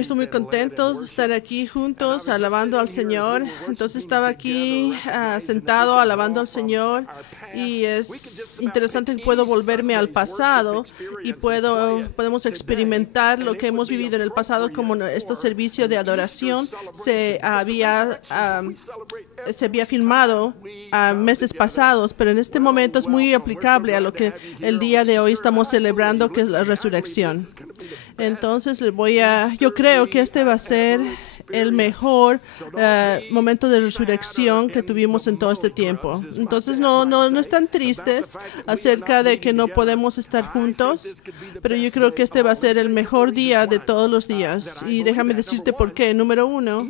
Estoy muy contentos de estar aquí juntos alabando al Señor. Entonces estaba aquí sentado alabando al Señor y es interesante que puedo volverme al pasado y podemos experimentar lo que hemos vivido en el pasado, como este servicio de adoración se había filmado meses pasados, pero en este momento es muy aplicable a lo que el día de hoy estamos celebrando, que es la resurrección. Entonces yo creo que este va a ser el mejor momento de resurrección que tuvimos en todo este tiempo. Entonces no están tristes acerca de que no podemos estar juntos, pero yo creo que este va a ser el mejor día de todos los días. Y déjame decirte por qué. Número uno,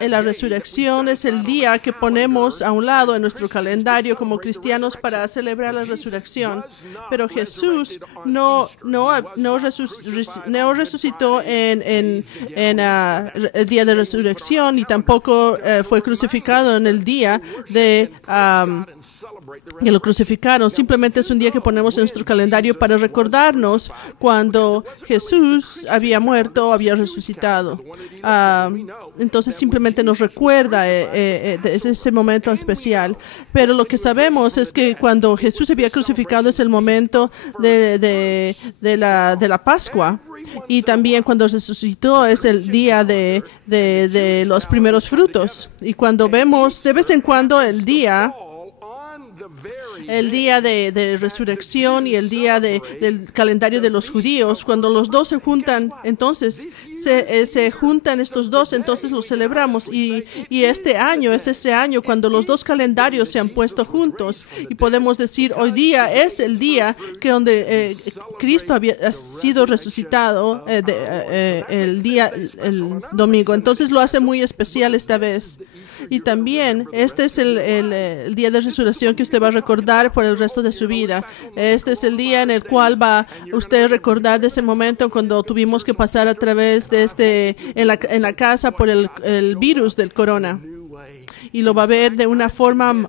la resurrección es el día que ponemos a un lado en nuestro calendario como cristianos para celebrar la resurrección. Pero Jesús no resucitó en el día de resurrección y tampoco fue crucificado en el día que lo crucificaron. Simplemente es un día que ponemos en nuestro calendario para recordarnos cuando Jesús había muerto o había resucitado. Entonces simplemente nos recuerda de ese momento especial. Pero lo que sabemos es que cuando Jesús había crucificado es el momento de la Pascua. Y también cuando resucitó es el día de los primeros frutos. Y cuando vemos de vez en cuando el día de resurrección y el día del calendario de los judíos, cuando los dos se juntan, entonces se juntan estos dos, entonces los celebramos. Y este año es cuando los dos calendarios se han puesto juntos y podemos decir, hoy día es el día que donde Cristo ha sido resucitado, el domingo. Entonces lo hace muy especial esta vez. Y también este es el día de resurrección que usted va a recordar por el resto de su vida. Este es el día en el cual va usted a recordar de ese momento cuando tuvimos que pasar a través de en la casa por el virus del corona. Y lo va a ver de una forma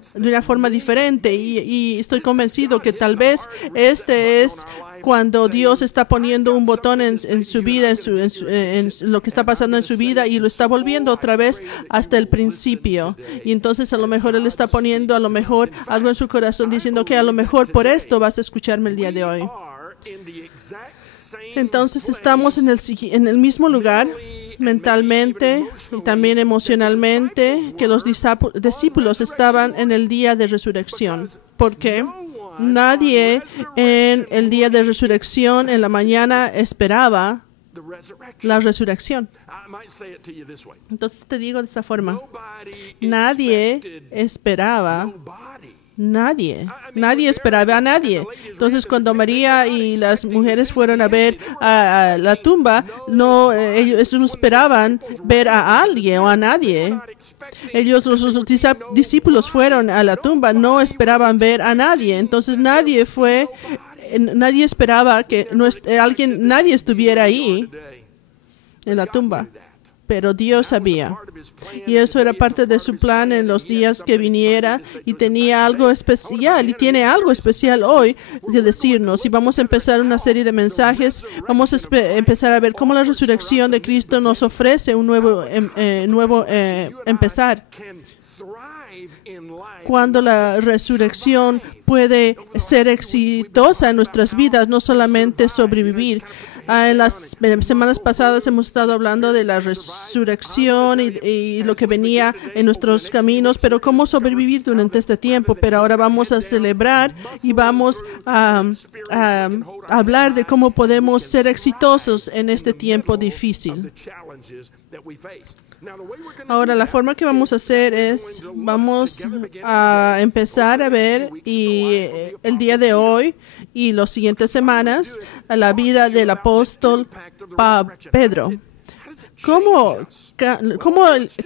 diferente. Y estoy convencido que tal vez este es cuando Dios está poniendo un botón en su vida, en lo que está pasando en su vida, y lo está volviendo otra vez hasta el principio. Y entonces a lo mejor Él está poniendo algo en su corazón, diciendo que a lo mejor por esto vas a escucharme el día de hoy. Entonces estamos en el mismo lugar, mentalmente y también emocionalmente, que los discípulos estaban en el día de resurrección. ¿Por qué? Nadie en el día de resurrección en la mañana esperaba la resurrección. Entonces te digo de esa forma. Nadie esperaba. Nadie esperaba a nadie. Entonces, cuando María y las mujeres fueron a ver a la tumba, ellos no esperaban ver a alguien o a nadie. Los discípulos fueron a la tumba, no esperaban ver a nadie. Entonces, nadie esperaba que nadie estuviera ahí en la tumba. Pero Dios sabía. Y eso era parte de su plan en los días que viniera. Y tenía algo especial. Y tiene algo especial hoy de decirnos. Y vamos a empezar una serie de mensajes. Vamos a empezar a ver cómo la resurrección de Cristo nos ofrece un nuevo empezar. Cuando la resurrección puede ser exitosa en nuestras vidas, no solamente sobrevivir. En las semanas pasadas hemos estado hablando de la resurrección y lo que venía en nuestros caminos, pero cómo sobrevivir durante este tiempo. Pero ahora vamos a celebrar y vamos a hablar de cómo podemos ser exitosos en este tiempo difícil. Ahora, la forma que vamos a hacer es, vamos a empezar a ver el día de hoy y las siguientes semanas a la vida del apóstol Pedro.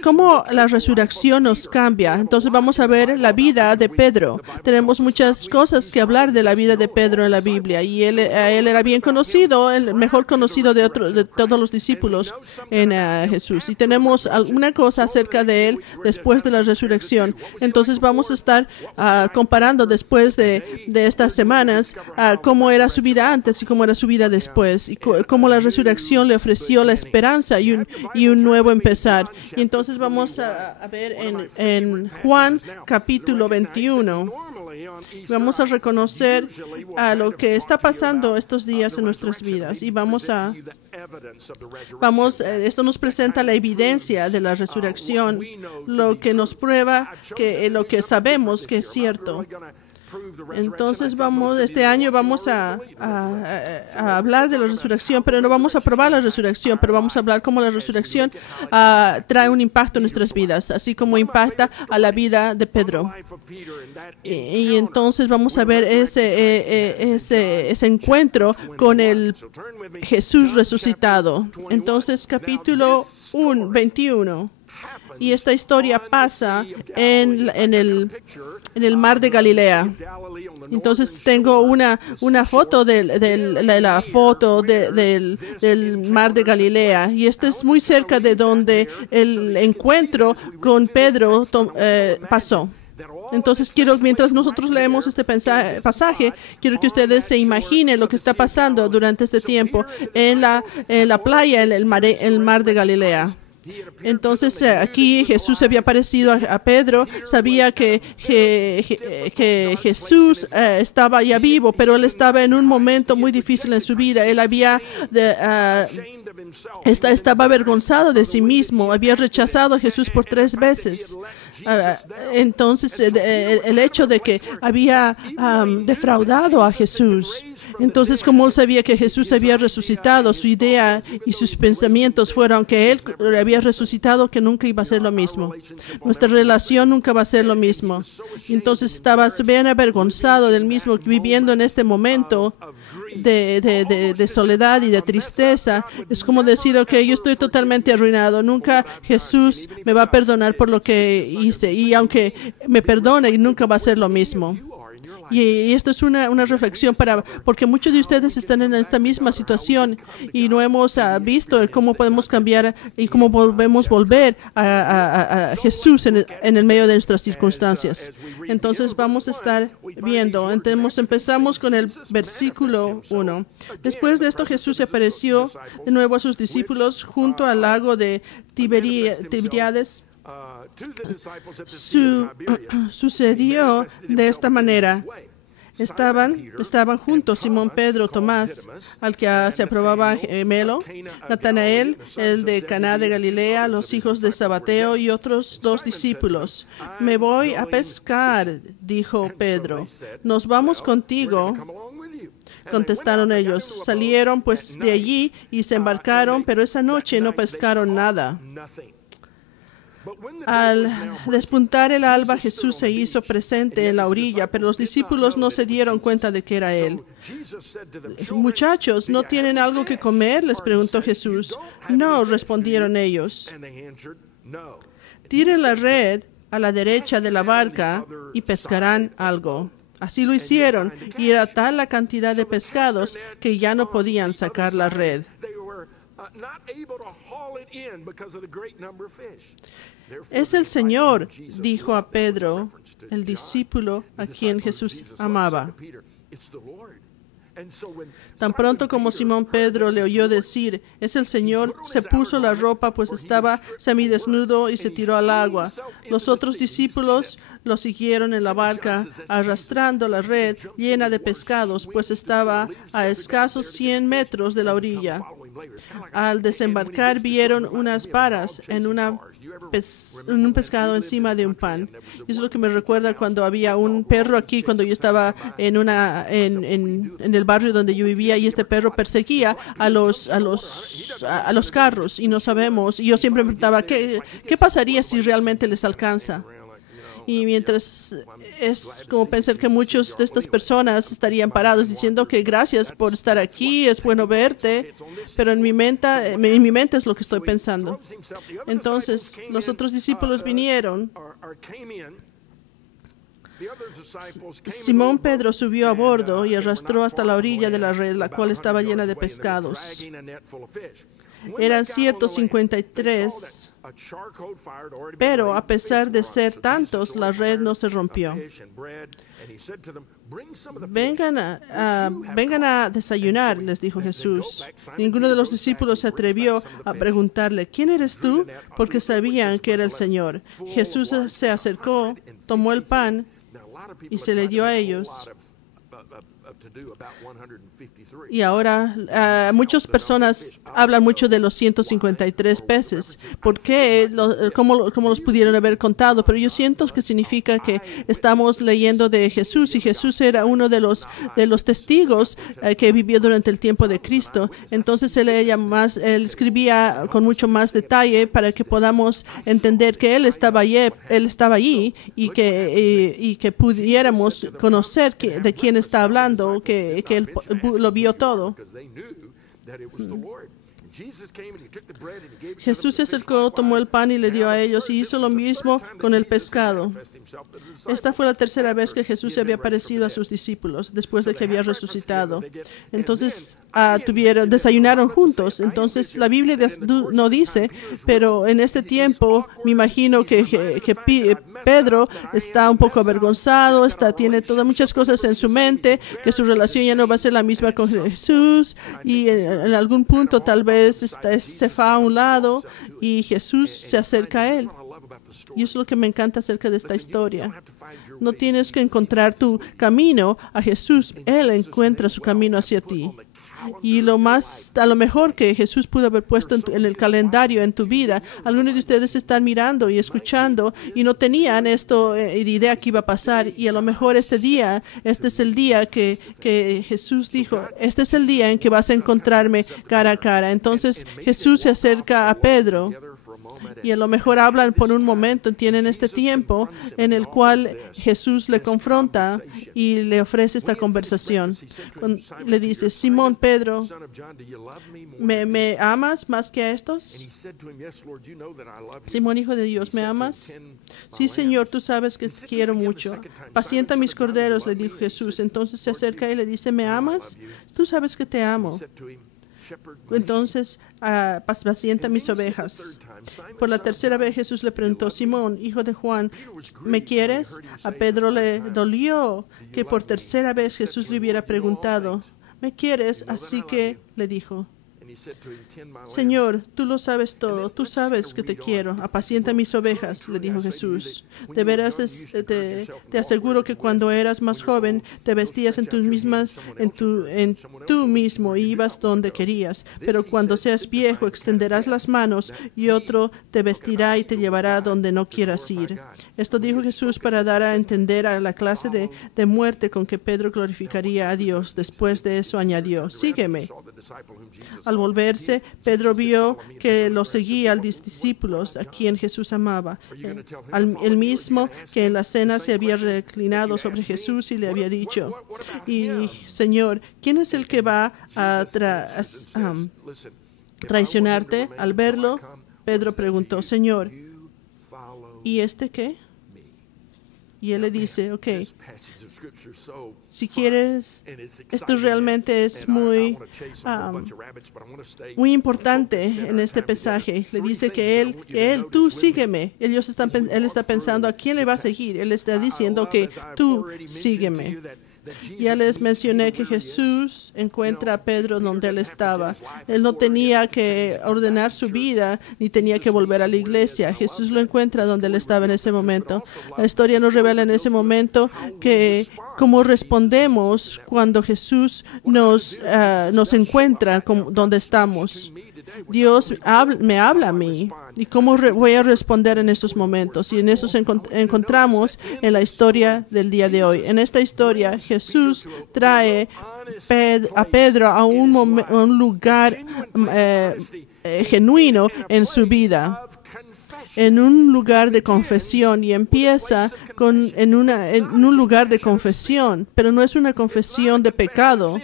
cómo la resurrección nos cambia. Entonces vamos a ver la vida de Pedro. Tenemos muchas cosas que hablar de la vida de Pedro en la Biblia, y él era bien conocido, el mejor conocido de todos los discípulos en Jesús. Y tenemos alguna cosa acerca de él después de la resurrección. Entonces vamos a estar comparando después de estas semanas cómo era su vida antes y cómo era su vida después, y cómo la resurrección le ofreció la esperanza y un nuevo empezar. Y entonces vamos a ver en Juan capítulo 21. Vamos a reconocer lo que está pasando estos días en nuestras vidas, y esto nos presenta la evidencia de la resurrección, lo que nos prueba que lo que sabemos que es cierto. Entonces este año vamos a hablar de la resurrección, pero no vamos a probar la resurrección, pero vamos a hablar cómo la resurrección trae un impacto en nuestras vidas, así como impacta a la vida de Pedro. Y entonces vamos a ver ese encuentro con el Jesús resucitado. Entonces, capítulo 21. Y esta historia pasa en el mar de Galilea. Entonces tengo una foto la foto del mar de Galilea. Y este es muy cerca de donde el encuentro con Pedro pasó. Entonces mientras nosotros leemos este pasaje, quiero que ustedes se imaginen lo que está pasando durante este tiempo en la playa, en el mar de Galilea. Entonces aquí Jesús se había aparecido a Pedro, sabía que Jesús estaba ya vivo, pero él estaba en un momento muy difícil en su vida. Él estaba avergonzado de sí mismo, había rechazado a Jesús por 3 veces. Entonces el hecho de que había defraudado a Jesús, entonces como él sabía que Jesús había resucitado, su idea y sus pensamientos fueron que él había resucitado, que nunca iba a ser lo mismo. Nuestra relación nunca va a ser lo mismo. Entonces estaba bien avergonzado del mismo, viviendo en este momento de soledad y de tristeza. Es como decir, ok, yo estoy totalmente arruinado, nunca Jesús me va a perdonar por lo que hice, y aunque me perdone, nunca va a ser lo mismo. Y esto es una reflexión porque muchos de ustedes están en esta misma situación y no hemos visto cómo podemos cambiar y cómo podemos volver a Jesús en el medio de nuestras circunstancias. Entonces vamos a estar viendo. Empezamos con el versículo 1. Después de esto, Jesús se apareció de nuevo a sus discípulos junto al lago de Tiberíades. Sucedió de esta manera. Estaban juntos Simón Pedro, Tomás, al que se aprobaba gemelo, Natanael, el de Caná de Galilea, los hijos de Zebedeo y otros 2 discípulos. Me voy a pescar, dijo Pedro. Nos vamos contigo, contestaron ellos. Salieron pues de allí y se embarcaron, pero esa noche no pescaron nada. Al despuntar el alba, Jesús se hizo presente en la orilla, pero los discípulos no se dieron cuenta de que era Él. Muchachos, ¿no tienen algo que comer?, les preguntó Jesús. No, respondieron ellos. Tiren la red a la derecha de la barca y pescarán algo. Así lo hicieron, y era tal la cantidad de pescados que ya no podían sacar la red. Es el Señor, dijo a Pedro, el discípulo a quien Jesús amaba. Tan pronto como Simón Pedro le oyó decir, es el Señor, se puso la ropa, pues estaba semidesnudo, y se tiró al agua. Los otros discípulos lo siguieron en la barca, arrastrando la red llena de pescados, pues estaba a escasos 100 metros de la orilla. Al desembarcar vieron unas varas en un pescado encima de un pan. Eso es lo que me recuerda cuando había un perro aquí, cuando yo estaba en el barrio donde yo vivía, y este perro perseguía a los carros, y no sabemos. Y yo siempre me preguntaba, ¿qué pasaría si realmente les alcanza? Y mientras es como pensar que muchos de estas personas estarían parados diciendo que gracias por estar aquí, es bueno verte, pero en mi mente es lo que estoy pensando. Entonces los otros discípulos vinieron. Simón Pedro subió a bordo y arrastró hasta la orilla de la red, la cual estaba llena de pescados. Eran 153, pero a pesar de ser tantos, la red no se rompió. Vengan a desayunar, les dijo Jesús. Ninguno de los discípulos se atrevió a preguntarle, ¿quién eres tú? Porque sabían que era el Señor. Jesús se acercó, tomó el pan y se le dio a ellos. Y ahora muchas personas hablan mucho de los 153 peces. ¿Por qué? ¿Cómo los pudieron haber contado? Pero yo siento que significa que estamos leyendo de Jesús, y Jesús era uno de los testigos que vivió durante el tiempo de Cristo. Entonces él escribía con mucho más detalle para que podamos entender que él estaba allí y que pudiéramos conocer de quién está hablando, que él lo vio todo. Jesús se acercó, tomó el pan y le dio a ellos, y hizo lo mismo con el pescado. Esta fue la tercera vez que Jesús se había aparecido a sus discípulos después de que había resucitado. Entonces desayunaron juntos. Entonces la Biblia no dice, pero en este tiempo me imagino que Pedro está un poco avergonzado, tiene todas muchas cosas en su mente, que su relación ya no va a ser la misma con Jesús, y en algún punto tal vez se va a un lado y Jesús se acerca a él. Y eso es lo que me encanta acerca de esta historia. No tienes que encontrar tu camino a Jesús, Él encuentra su camino hacia ti. Y a lo mejor que Jesús pudo haber puesto en el calendario en tu vida. Algunos de ustedes están mirando y escuchando y no tenían idea que iba a pasar. Y a lo mejor este es el día que Jesús dijo, este es el día en que vas a encontrarme cara a cara. Entonces Jesús se acerca a Pedro. Y a lo mejor hablan por un momento, tienen este tiempo en el cual Jesús le confronta y le ofrece esta conversación. Le dice, Simón Pedro, ¿me amas más que a estos? Simón, hijo de Dios, ¿me amas? Sí, Señor, tú sabes que te quiero mucho. Pacienta mis corderos, le dijo Jesús. Entonces se acerca y le dice, ¿me amas? Tú sabes que te amo. Entonces, pacienta mis ovejas. Por la tercera vez Jesús le preguntó, Simón, hijo de Juan, ¿me quieres? A Pedro le dolió que por tercera vez Jesús le hubiera preguntado, ¿me quieres? Así que le dijo, Señor, tú lo sabes todo, tú sabes que te quiero. Apacienta mis ovejas, le dijo Jesús. De veras te aseguro que cuando eras más joven te vestías en tú mismo y ibas donde querías. Pero cuando seas viejo extenderás las manos y otro te vestirá y te llevará donde no quieras ir. Esto dijo Jesús para dar a entender a la clase de muerte con que Pedro glorificaría a Dios. Después de eso añadió, sígueme. Al volverse, Pedro vio que lo seguía a los discípulos a quien Jesús amaba. El mismo que en la cena se había reclinado sobre Jesús y le había dicho, Señor, ¿quién es el que va a traicionarte? Al verlo, Pedro preguntó, Señor, ¿y este qué? Y él le dice, ok, si quieres, esto realmente es muy importante en este pasaje. Le dice que tú sígueme. Él está pensando a quién le va a seguir. Él está diciendo que tú sígueme. Ya les mencioné que Jesús encuentra a Pedro donde él estaba. Él no tenía que ordenar su vida ni tenía que volver a la iglesia. Jesús lo encuentra donde él estaba en ese momento. La historia nos revela en ese momento que cómo respondemos cuando Jesús nos encuentra donde estamos. Dios me habla a mí. ¿Y cómo voy a responder en estos momentos? Y en eso encontramos en la historia del día de hoy. En esta historia, Jesús trae a Pedro a un lugar genuino en su vida. en un lugar de confesión y empieza en un lugar de confesión, pero no es una confesión de pecado,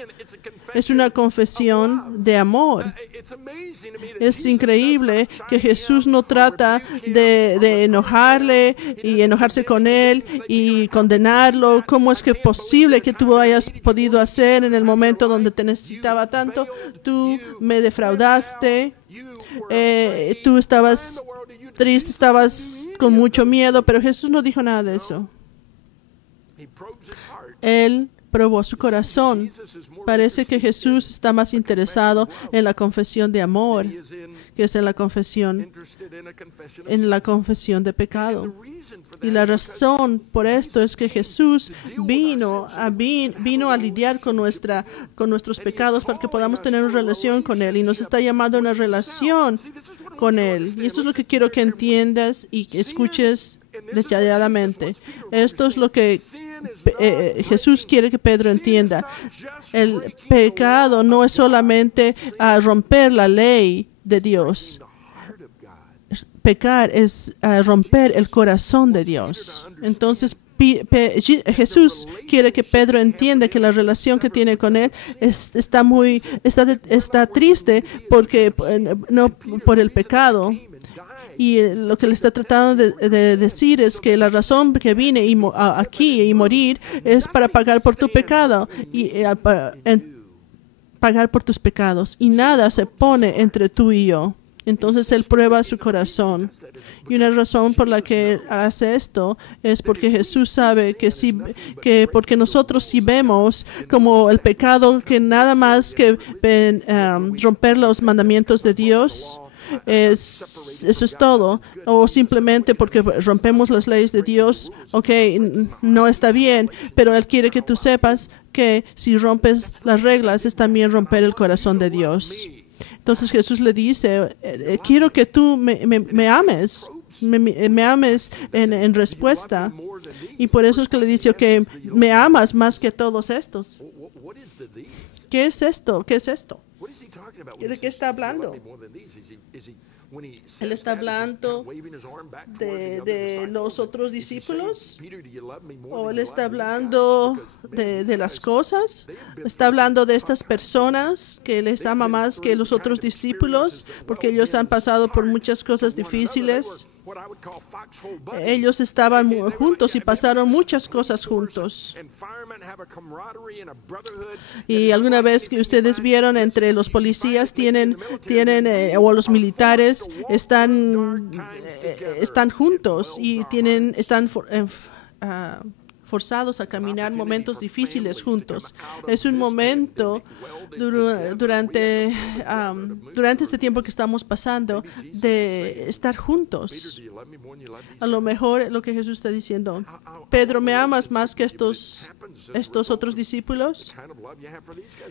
es una confesión de amor. Es increíble que Jesús no trata de enojarse con él y condenarlo. ¿Cómo es que es posible que tú hayas podido hacer en el momento donde te necesitaba tanto? Tú me defraudaste, tú estabas triste, estabas con mucho miedo, pero Jesús no dijo nada de eso. Él probó su corazón. Parece que Jesús está más interesado en la confesión de amor que es en la confesión de pecado. Y la razón por esto es que Jesús vino a lidiar con nuestros pecados para que podamos tener una relación con Él, y nos está llamando a una relación con Él. Y esto es lo que quiero que entiendas y que escuches detalladamente. Esto es lo que Jesús quiere que Pedro entienda. El pecado no es solamente romper la ley de Dios. Pecar es romper el corazón de Dios. Entonces, Jesús quiere que Pedro entienda que la relación que tiene con Él está triste no por el pecado. Y lo que le está tratando de decir es que la razón que vine aquí y morir es para pagar por tu pecado y pagar por tus pecados. Y nada se pone entre tú y yo. Entonces Él prueba su corazón. Y una razón por la que hace esto es porque Jesús sabe que porque nosotros sí vemos como el pecado que nada más que romper los mandamientos de Dios. Eso es todo, o simplemente porque rompemos las leyes de Dios, no está bien, pero Él quiere que tú sepas que si rompes las reglas es también romper el corazón de Dios. Entonces Jesús le dice, quiero que tú me ames. Me ames en respuesta, y por eso es que le dice, me amas más que todos estos. ¿Qué es esto? ¿Qué es esto? ¿De qué está hablando? Él está hablando de los otros discípulos, o Él está hablando de las cosas. Está hablando de estas personas que les ama más que los otros discípulos porque ellos han pasado por muchas cosas difíciles. Ellos estaban juntos y pasaron muchas cosas juntos. Y alguna vez que ustedes vieron entre los policías o los militares están juntos y están forzados a caminar momentos difíciles juntos. Es un momento durante este tiempo que estamos pasando de estar juntos. A lo mejor lo que Jesús está diciendo, Pedro, ¿me amas más que estos otros discípulos?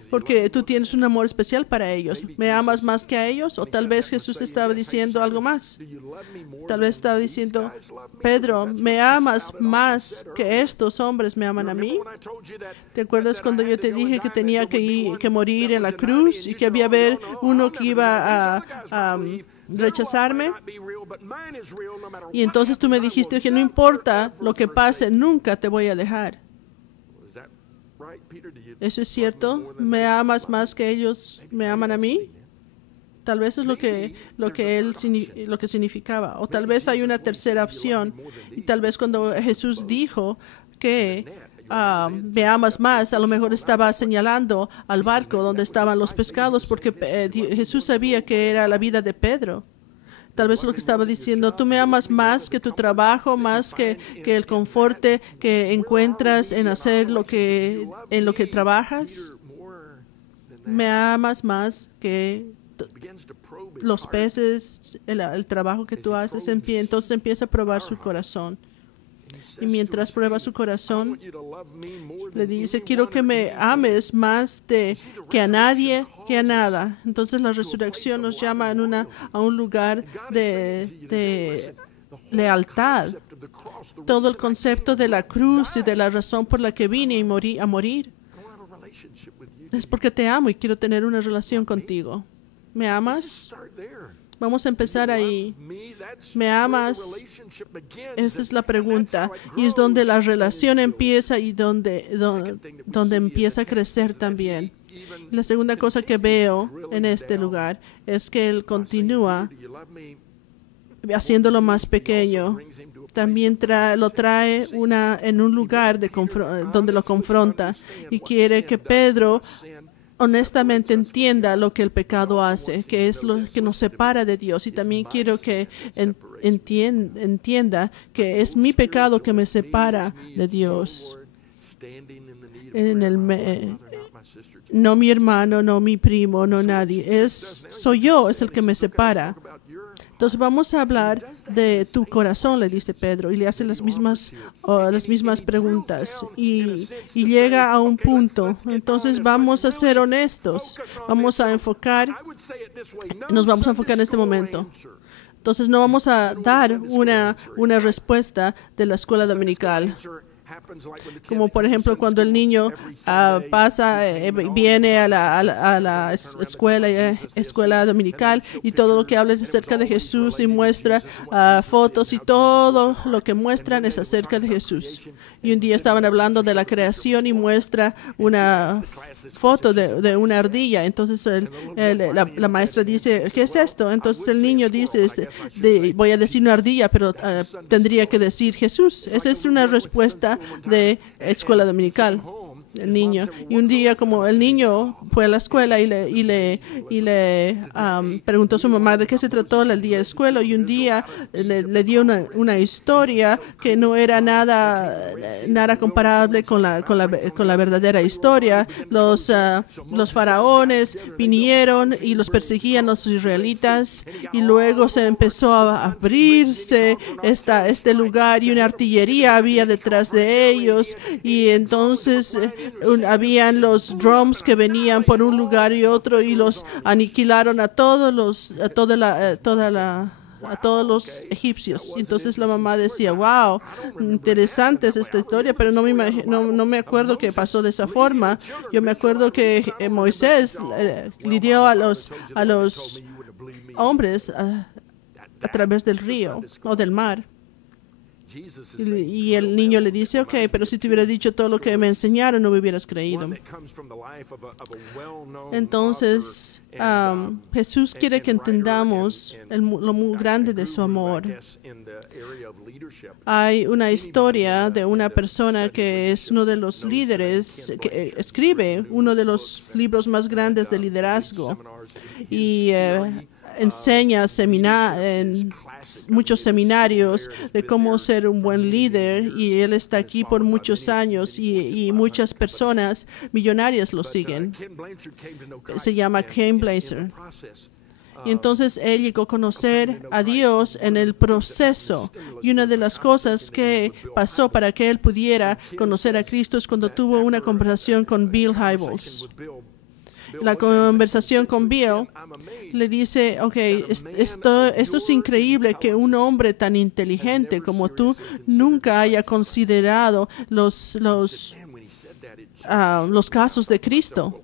Porque tú tienes un amor especial para ellos. ¿Me amas más que a ellos? O tal vez Jesús estaba diciendo algo más. Tal vez estaba diciendo, Pedro, ¿me amas más que estos hombres me aman a mí? ¿Te acuerdas cuando yo te dije que tenía que morir en la cruz y que había uno que iba a rechazarme? Y entonces tú me dijiste que no importa lo que pase, nunca te voy a dejar. ¿Eso es cierto? ¿Me amas más que ellos me aman a mí? Tal vez es lo que significaba. O tal vez hay una tercera opción. Y tal vez cuando Jesús dijo que me amas más, a lo mejor estaba señalando al barco donde estaban los pescados, porque Jesús sabía que era la vida de Pedro. Tal vez lo que estaba diciendo, tú me amas más que tu trabajo, más que el confort que encuentras en hacer en lo que trabajas. Me amas más que los peces, el trabajo que tú haces. Entonces empieza a probar su corazón. Y mientras prueba su corazón, le dice, quiero que me ames más que a nadie, que a nada. Entonces la resurrección nos llama a un lugar de lealtad. Todo el concepto de la cruz y de la razón por la que vine a morir es porque te amo y quiero tener una relación contigo. ¿Me amas? Vamos a empezar ahí. ¿Me amas? Esta es la pregunta. Y es donde la relación empieza y donde empieza a crecer también. La segunda cosa que veo en este lugar es que Él continúa haciéndolo más pequeño. También lo trae en un lugar donde lo confronta y quiere que Pedro honestamente entienda lo que el pecado hace, que es lo que nos separa de Dios. Y también quiero que entienda que es mi pecado que me separa de Dios. No mi hermano, no mi primo, no nadie. Soy yo, es el que me separa. Entonces vamos a hablar de tu corazón, le dice Pedro, y le hace las mismas preguntas. Y llega a un punto. Entonces vamos a ser honestos. Nos vamos a enfocar en este momento. Entonces no vamos a dar una respuesta de la escuela dominical. Como por ejemplo cuando el niño viene a la escuela dominical y todo lo que habla es acerca de Jesús y muestra fotos y todo lo que muestran es acerca de Jesús. Y un día estaban hablando de la creación y muestra una foto de una ardilla. Entonces la maestra dice, ¿qué es esto? Entonces el niño dice, voy a decir una ardilla, pero tendría que decir Jesús. Esa es una respuesta de escuela dominical, el niño. Y un día, como el niño fue a la escuela y le preguntó a su mamá de qué se trató el día de escuela, y un día le dio una historia que no era nada comparable con la verdadera historia. Los faraones vinieron y los perseguían los israelitas, y luego se empezó a abrirse este lugar y una artillería había detrás de ellos, y entonces habían los drums que venían por un lugar y otro y los aniquilaron a todos los egipcios. Entonces la mamá decía, wow, interesante es esta historia, pero no me acuerdo que pasó de esa forma. Yo me acuerdo que Moisés lidió a los hombres a través del río o del mar. Y el niño le dice, ok, pero si te hubiera dicho todo lo que me enseñaron, no me hubieras creído. Entonces, Jesús quiere que entendamos lo muy grande de su amor. Hay una historia de una persona que es uno de los líderes, que escribe uno de los libros más grandes de liderazgo y enseña en muchos seminarios de cómo ser un buen líder, y él está aquí por muchos años y muchas personas millonarias lo siguen. Se llama Ken Blazer. Y entonces él llegó a conocer a Dios en el proceso. Y una de las cosas que pasó para que él pudiera conocer a Cristo es cuando tuvo una conversación con Bill Hybels. La conversación con Bill le dice, ok, esto es increíble que un hombre tan inteligente como tú nunca haya considerado los casos de Cristo.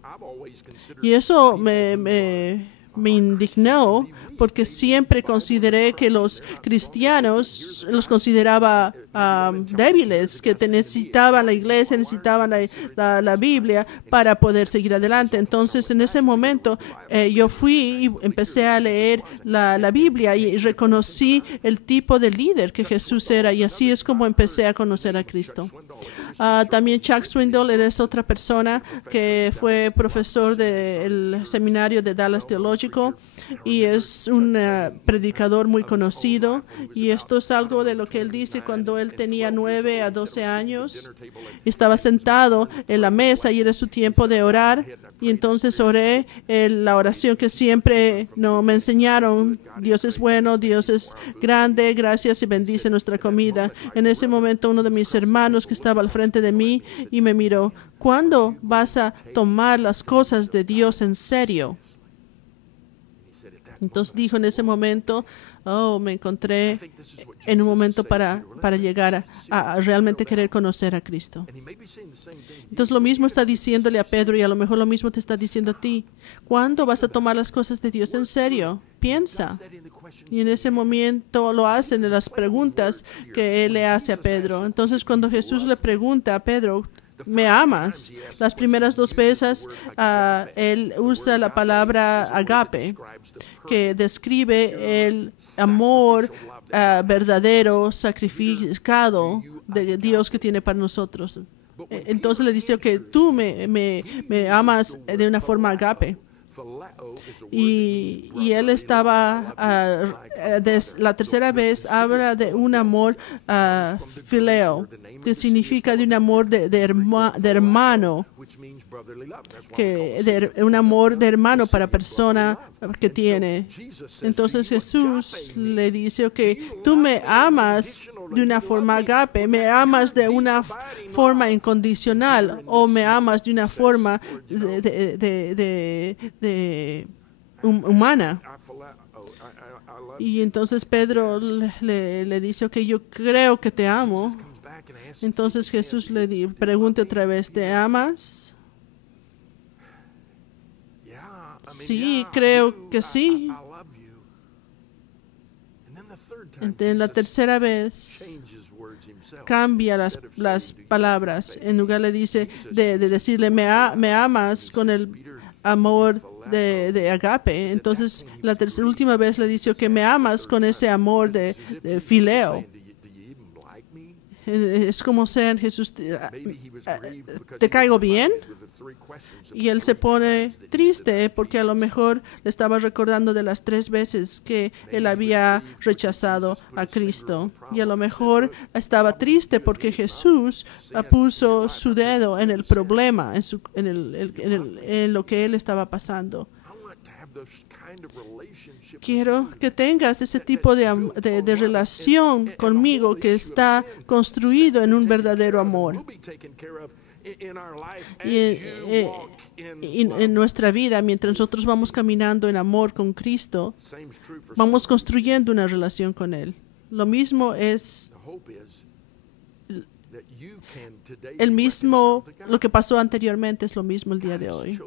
Y eso me indignó, porque siempre consideré que los cristianos los consideraba débiles, que necesitaban la iglesia, necesitaban la Biblia para poder seguir adelante. Entonces, en ese momento, yo fui y empecé a leer la Biblia y reconocí el tipo de líder que Jesús era, y así es como empecé a conocer a Cristo. También Chuck Swindoll es otra persona que fue profesor del seminario de Dallas Theological y es un predicador muy conocido, y esto es algo de lo que él dice cuando él tenía 9 a 12 años. Estaba sentado en la mesa y era su tiempo de orar, y entonces oré la oración que siempre me enseñaron: Dios es bueno, Dios es grande, gracias y bendice nuestra comida. En ese momento uno de mis hermanos que estaba al frente de mí y me miró: ¿cuándo vas a tomar las cosas de Dios en serio? Entonces dijo en ese momento, me encontré en un momento para llegar a realmente querer conocer a Cristo. Entonces lo mismo está diciéndole a Pedro y a lo mejor lo mismo te está diciendo a ti. ¿Cuándo vas a tomar las cosas de Dios en serio? Piensa. Y en ese momento lo hacen en las preguntas que él le hace a Pedro. Entonces cuando Jesús le pregunta a Pedro, ¿me amas? Las primeras 2 veces él usa la palabra agape, que describe el amor verdadero, sacrificado de Dios que tiene para nosotros. Entonces le dice que tú me amas de una forma agape. Y él estaba, la tercera vez habla de un amor fileo, que significa de un amor de hermano, un amor de hermano para persona que tiene. Entonces Jesús le dice, tú me amas de una forma agape, me amas de una forma incondicional o me amas de una forma humana. Y entonces Pedro le dice, yo creo que te amo. Entonces Jesús le pregunta otra vez, ¿te amas? Sí, creo que sí. En la tercera vez cambia las palabras. En lugar le dice de decirle me amas con el amor de agape. Entonces la última vez le dice que me amas con ese amor de fileo. Es como sea, Jesús, ¿te caigo bien? Y él se pone triste porque a lo mejor le estaba recordando de las 3 veces que él había rechazado a Cristo. Y a lo mejor estaba triste porque Jesús puso su dedo en el problema, en lo que él estaba pasando. Quiero que tengas ese tipo de relación conmigo que está construido en un verdadero amor. Y en nuestra vida, mientras nosotros vamos caminando en amor con Cristo, vamos construyendo una relación con Él. Lo mismo es lo que pasó anteriormente es lo mismo el día de hoy.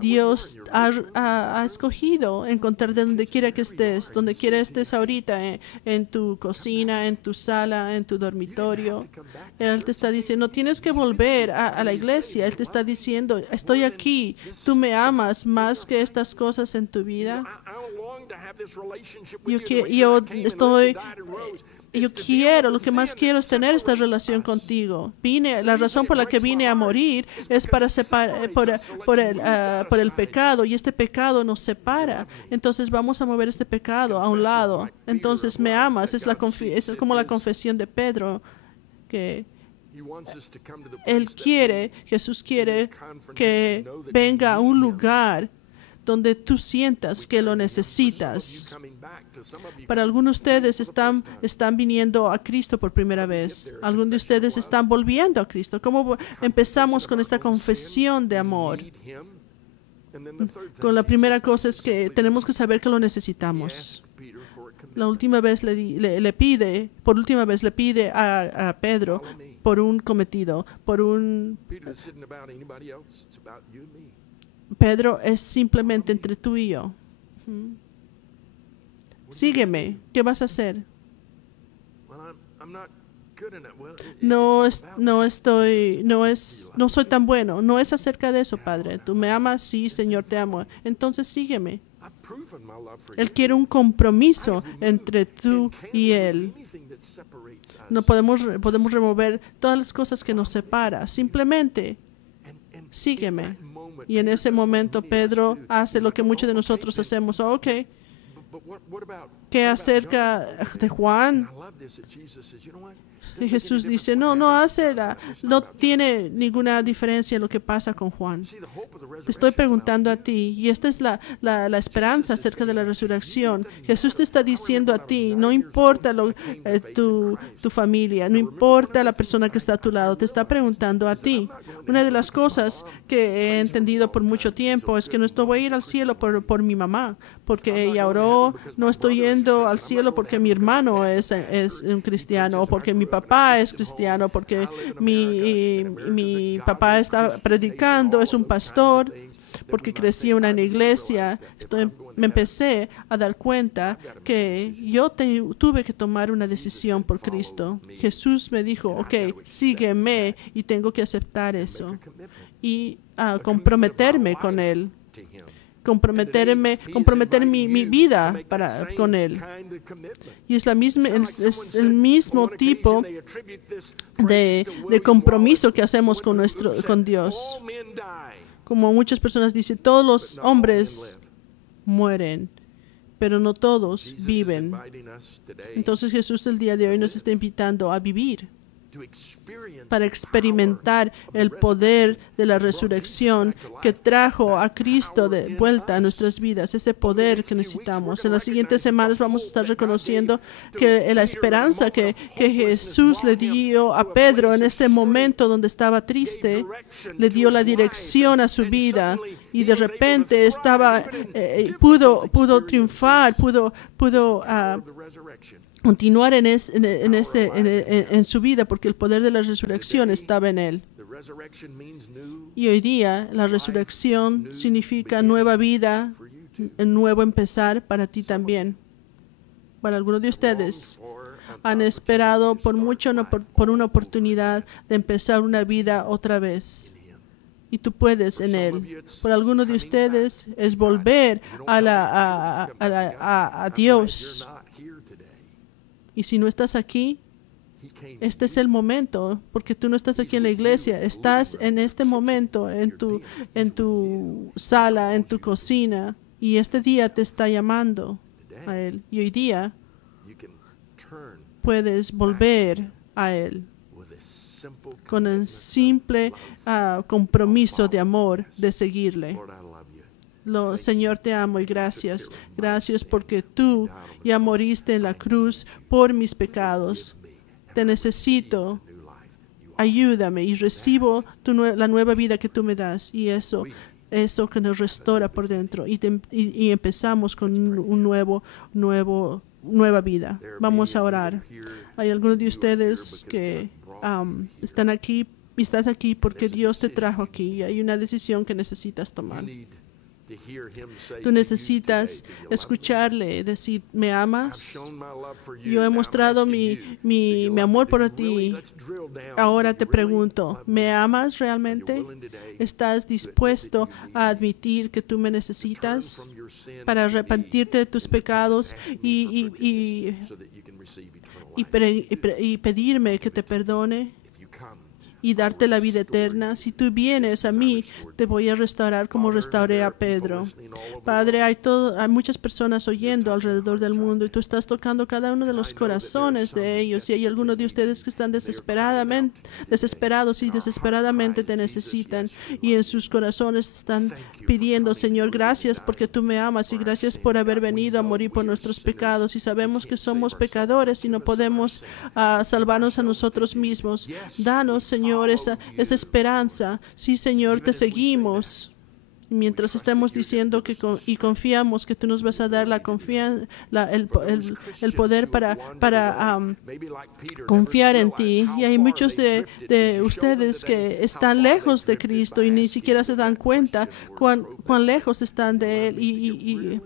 Dios ha escogido encontrarte donde quiera que estés, donde quiera estés ahorita, en tu cocina, en tu sala, en tu dormitorio. Él te está diciendo, no tienes que volver a la iglesia. Él te está diciendo, estoy aquí, tú me amas más que estas cosas en tu vida. Yo quiero, lo que más quiero es tener esta relación contigo. La razón por la que vine a morir es para separar por el pecado, y este pecado nos separa. Entonces vamos a mover este pecado a un lado. Entonces me amas, es como la confesión de Pedro, que Jesús quiere que venga a un lugar donde tú sientas que lo necesitas. Para algunos de ustedes están viniendo a Cristo por primera vez. Algunos de ustedes están volviendo a Cristo. ¿Cómo empezamos con esta confesión de amor? Con la primera cosa es que tenemos que saber que lo necesitamos. La última vez por última vez le pide a Pedro por un cometido, Pedro, es simplemente entre tú y yo. Sígueme. ¿Qué vas a hacer? No soy tan bueno. No es acerca de eso, Padre. ¿Tú me amas? Sí, Señor, te amo. Entonces sígueme. Él quiere un compromiso entre tú y Él. No podemos remover todas las cosas que nos separan. Simplemente sígueme. Y en ese momento Pedro hace lo que muchos de nosotros hacemos. ¿Qué ¿qué acerca de Juan? Y Jesús dice, no tiene ninguna diferencia en lo que pasa con Juan. Te estoy preguntando a ti, y esta es la esperanza acerca de la resurrección. Jesús te está diciendo a ti, no importa tu familia, no importa la persona que está a tu lado, te está preguntando a ti. Una de las cosas que he entendido por mucho tiempo es que no voy a ir al cielo por mi mamá, porque ella oró, no estoy yendo al cielo porque mi hermano es un cristiano, o porque mi papá es cristiano, porque mi papá está predicando, es un pastor, porque crecí en una iglesia. Me empecé a dar cuenta que yo tuve que tomar una decisión por Cristo. Jesús me dijo, ok, sígueme, y tengo que aceptar eso y comprometerme con Él. Comprometer mi vida con Él. Y es el mismo tipo de compromiso que hacemos con Dios. Como muchas personas dicen, todos los hombres mueren, pero no todos viven. Entonces Jesús el día de hoy nos está invitando a vivir, para experimentar el poder de la resurrección que trajo a Cristo de vuelta a nuestras vidas, ese poder que necesitamos. En las siguientes semanas vamos a estar reconociendo que la esperanza que Jesús le dio a Pedro en este momento donde estaba triste, le dio la dirección a su vida, y de repente pudo triunfar, pudo continuar en su vida, porque el poder de la resurrección estaba en él. Y hoy día la resurrección significa nueva vida, un nuevo empezar para ti también. Para algunos de ustedes han esperado por mucho por una oportunidad de empezar una vida otra vez. Y tú puedes en Él. Por algunos de ustedes es volver a Dios. Y si no estás aquí, este es el momento, porque tú no estás aquí en la iglesia, estás en este momento en tu sala, en tu cocina, y este día te está llamando a Él. Y hoy día puedes volver a Él con el simple compromiso de amor de seguirle. Señor, te amo y gracias. Gracias porque tú ya moriste en la cruz por mis pecados. Te necesito. Ayúdame y recibo la nueva vida que tú me das. Y eso que nos restaura por dentro. Y empezamos con nueva vida. Vamos a orar. Hay algunos de ustedes que están aquí y estás aquí porque Dios te trajo aquí. Y hay una decisión que necesitas tomar. Tú necesitas escucharle, decir, ¿me amas? Yo he mostrado mi amor por ti. Ahora te pregunto, ¿me amas realmente? ¿Estás dispuesto a admitir que tú me necesitas para arrepentirte de tus pecados y pedirme que te perdone y darte la vida eterna? Si tú vienes a mí, te voy a restaurar como restauré a Pedro. Padre, hay muchas personas oyendo alrededor del mundo y tú estás tocando cada uno de los corazones de ellos. Y hay algunos de ustedes que están desesperados y desesperadamente te necesitan. Y en sus corazones te están pidiendo, Señor, gracias porque tú me amas y gracias por haber venido a morir por nuestros pecados. Y sabemos que somos pecadores y no podemos salvarnos a nosotros mismos. Danos, Señor, esa esperanza. Sí, Señor, te seguimos. Mientras estamos diciendo y confiamos que tú nos vas a dar el poder para confiar en ti. Y hay muchos de ustedes que están lejos de Cristo y ni siquiera se dan cuenta cuán lejos están de Él y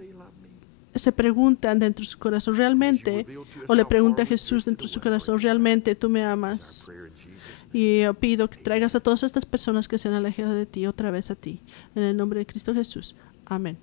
se preguntan dentro de su corazón, ¿realmente? O le pregunta a Jesús dentro de su corazón, ¿realmente tú me amas? Y yo pido que traigas a todas estas personas que se han alejado de ti otra vez a ti. En el nombre de Cristo Jesús. Amén.